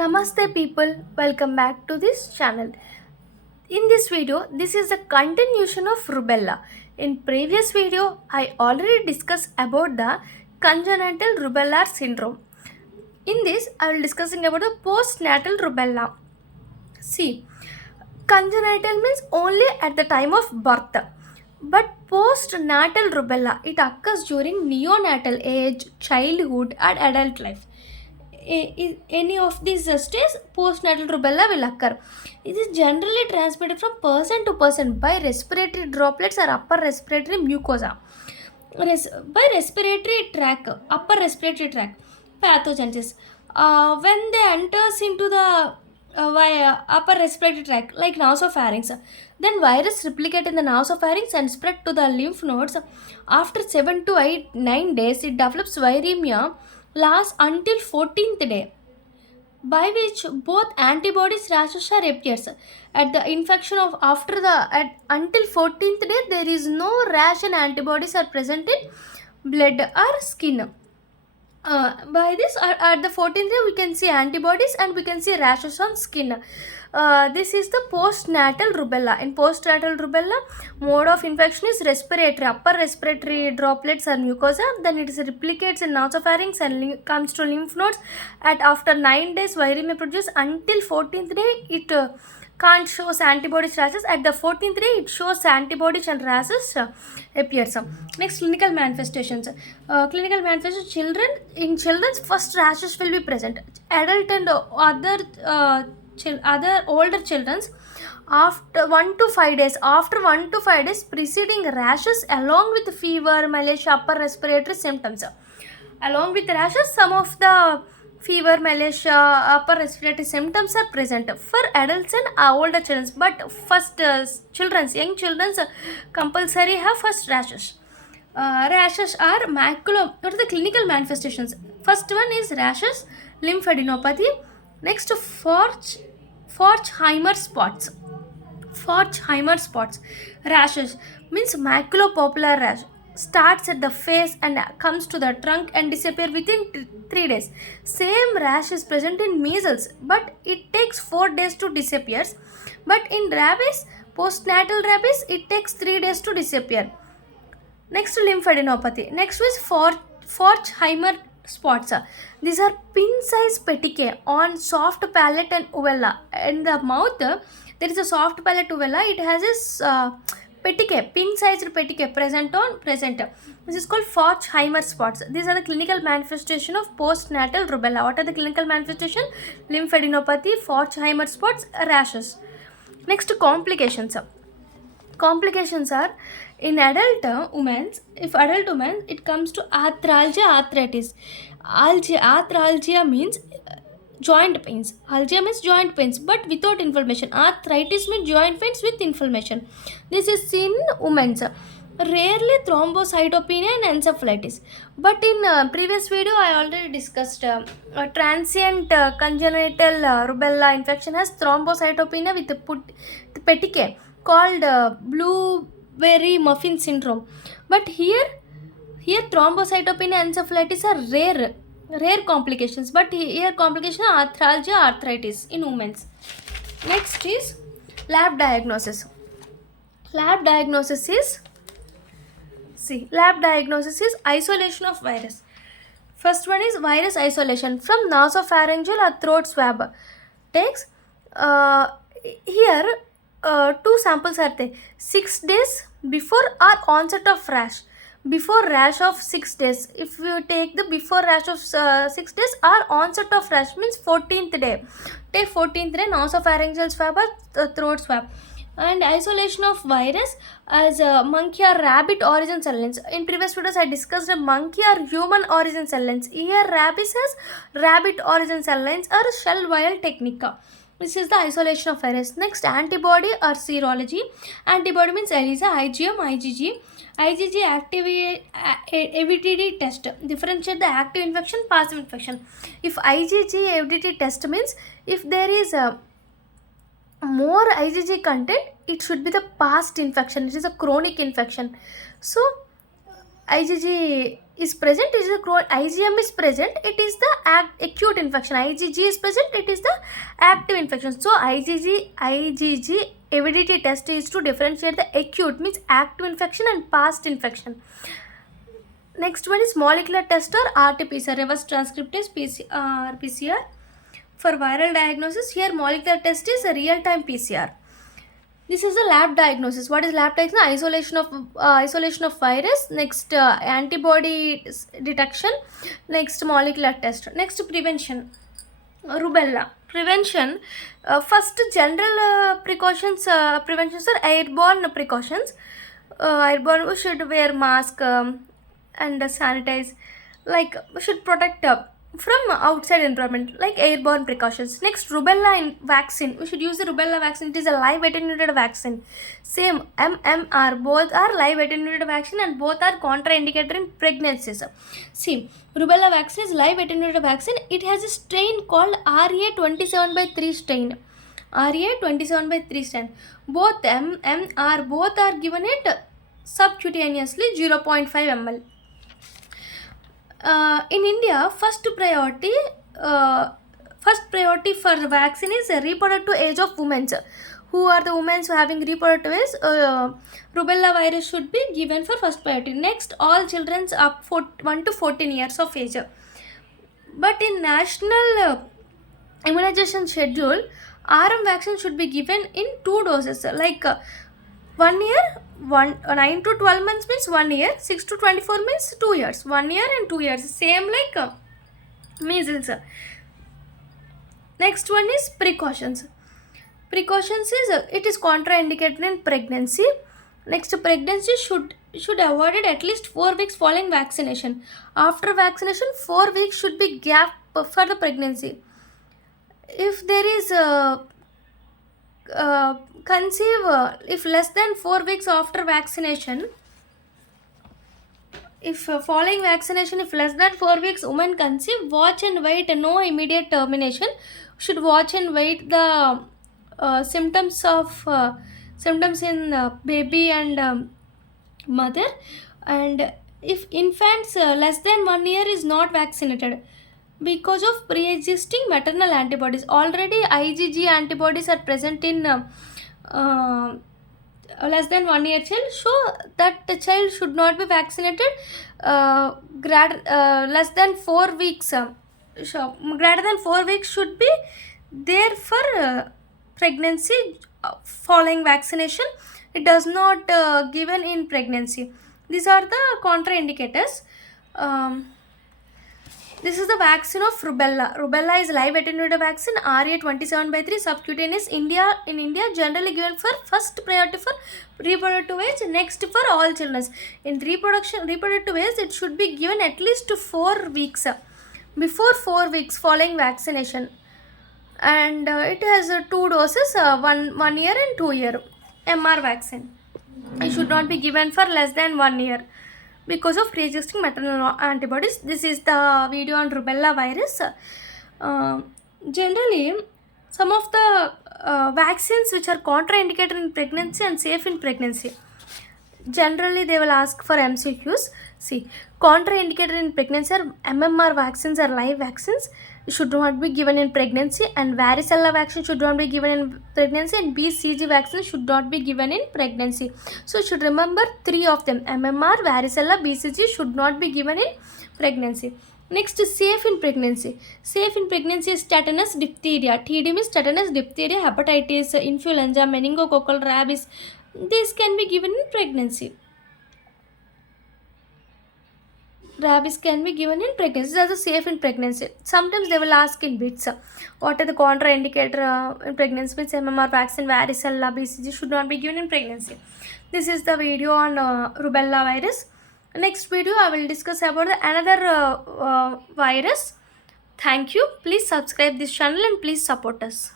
Namaste people, welcome back to this channel. In this video, this is a continuation of rubella. In previous video, I already discussed about the congenital rubellar syndrome. In this, I will discussing about the postnatal rubella. See, congenital means only at the time of birth. But postnatal rubella, it occurs during neonatal age, childhood and adult life. Any of these stages, postnatal rubella will occur. It is generally transmitted from person to person by respiratory droplets or upper respiratory mucosa. By respiratory tract, upper respiratory tract, pathogenesis. When they enters into the upper respiratory tract, like nasopharynx, then virus replicate in the nasopharynx and spread to the lymph nodes. After 7 to 9 days, it develops viremia, lasts until 14th day, by which both antibodies rashes are appears. At the infection of after the at until 14th day, there is no rash and antibodies are present in blood or skin. By this at the 14th day we can see antibodies and we can see rashes on skin. This is the postnatal rubella. In postnatal rubella, mode of infection is respiratory, upper respiratory droplets or mucosa. Then it is replicates in nasopharynx and comes to lymph nodes. At after 9 days, viremia produces. Until 14th day, it can't shows antibodies rashes. At the 14th day, it shows antibodies and rashes appears. Next, clinical manifestations. Clinical manifestations. Children's first rashes will be present. Adult and other older children's after 1 to 5 days. After 1 to 5 days preceding rashes along with fever, malaria, upper respiratory symptoms. Along with rashes, some of the fever, malaria, upper respiratory symptoms are present for adults and older children. But first, young children compulsory have first rashes. Rashes are macular. What are the clinical manifestations? First one is rashes, lymphadenopathy. Next, Forchheimer spots. Forchheimer spots. Rashes means maculopapular rash. Starts at the face and comes to the trunk and disappear within 3 days. Same rash is present in measles, but it takes 4 days to disappear. But in rabies, postnatal rabies, it takes 3 days to disappear. Next, lymphadenopathy. Next is Forchheimer spots. These are pin-sized petechiae on soft palate and uvula. In the mouth, there is a soft palate uvula. It has a petechiae, pin-sized petechiae present. This is called Forchheimer spots. These are the clinical manifestation of postnatal rubella. What are the clinical manifestation? Lymphadenopathy, Forchheimer spots, rashes. Next, complications. Complications are in adult women. If adult women, it comes to arthralgia, arthritis. Arthralgia means joint pains. Algia means joint pains but without inflammation. Arthritis means joint pains with inflammation. This is seen in women. Rarely thrombocytopenia and encephalitis. But in previous video I already discussed a transient congenital rubella infection has thrombocytopenia with the petechiae called blueberry muffin syndrome. But here thrombocytopenia and encephalitis are rare complications, but here complication are arthralgia, arthritis in women. Next is lab diagnosis. Lab diagnosis is isolation of virus. First one is virus isolation from nasopharyngeal or throat swab. Takes here 2 samples are there. 6 days before or onset of rash. Before rash of 6 days. If you take the before rash of 6 days or onset of rash means 14th day. Take 14th day nasopharyngeal swab or throat swab. And isolation of virus as monkey or rabbit origin cell lines. In previous videos I discussed a monkey or human origin cell lines. Here rabbit has rabbit origin cell lines or shell vial technique. This is the isolation of virus. Next, antibody or serology. Antibody means ELISA, IgM, IgG. IgG avidity test. Differentiate the active infection, passive infection. If IgG avidity test means if there is a more IgG content, it should be the past infection. It is a chronic infection. So IgG is present, it is the IgM is present, it is the acute infection. IgG is present, it is the active infection. So IgG avidity test is to differentiate the acute, means active infection, and past infection. Next one is molecular test or RT-PCR, reverse transcriptase PCR. For viral diagnosis, here molecular test is a real-time PCR. This is a lab diagnosis. What is lab diagnosis? Isolation of virus. Next, antibody detection. Next, molecular test. Next, prevention. Rubella prevention. First, general precautions. Preventions are airborne precautions. Airborne, we should wear mask and sanitize. Like, we should protect from outside environment, like airborne precautions. Next, rubella vaccine. We should use the rubella vaccine. It is a live attenuated vaccine. Same MMR. Both are live attenuated vaccine and both are contraindicated in pregnancies. See, rubella vaccine is live attenuated vaccine. It has a strain called RA27/3 strain. RA27/3 strain. Both MMR both are given it subcutaneously 0.5 ml. In India, first priority for the vaccine is reproductive age of women. Who are the women having reproductive age? Rubella virus should be given for first priority. Next, all children up for 1 to 14 years of age. But in national immunization schedule, RM vaccine should be given in 2 doses. Like 1 year, 9 to 12 months means 1 year, 6 to 24 means 2 years, 1 year and 2 years, same like measles. Next one is precautions. Precautions is it is contraindicated in pregnancy. Next, pregnancy should avoided at least 4 weeks following vaccination. After vaccination, 4 weeks should be gap for the pregnancy. If there is conceive if less than 4 weeks after vaccination, if following vaccination, if less than 4 weeks woman conceive, watch and wait, no immediate termination. Should watch and wait the symptoms in baby and mother. And if infants less than 1 year is not vaccinated because of pre-existing maternal antibodies, already IgG antibodies are present in less than 1 year child, so that the child should not be vaccinated less than 4 weeks. So greater than 4 weeks should be there for pregnancy following vaccination. It does not given in pregnancy. These are the contraindicators. This is the vaccine of rubella. Rubella is live attenuated vaccine, RA27/3 subcutaneous. In India, generally given for first priority for reproductive age, next for all children. In reproductive age, it should be given at least 4 weeks, before 4 weeks following vaccination. And it has 2 doses, 1 year and 2 year MR vaccine. It should not be given for less than 1 year because of pre-existing maternal antibodies. This is the video on rubella virus. Generally, some of the vaccines which are contraindicated in pregnancy and safe in pregnancy, generally they will ask for MCQs. See, contraindicated in pregnancy are MMR vaccines are live vaccines, should not be given in pregnancy, and varicella vaccine should not be given in pregnancy, and BCG vaccine should not be given in pregnancy. So you should remember 3 of them: MMR, varicella, BCG should not be given in pregnancy. Next, safe in pregnancy. Safe in pregnancy is tetanus, diphtheria. TD means tetanus, diphtheria, hepatitis, influenza, meningococcal, rabies. This can be given in pregnancy. Rabies can be given in pregnancy. This is also safe in pregnancy. Sometimes they will ask in bits, what are the contraindicator in pregnancy? Means MMR vaccine, varicella, BCG should not be given in pregnancy. This is the video on rubella virus. Next video I will discuss about another virus. Thank you. Please subscribe this channel and please support us.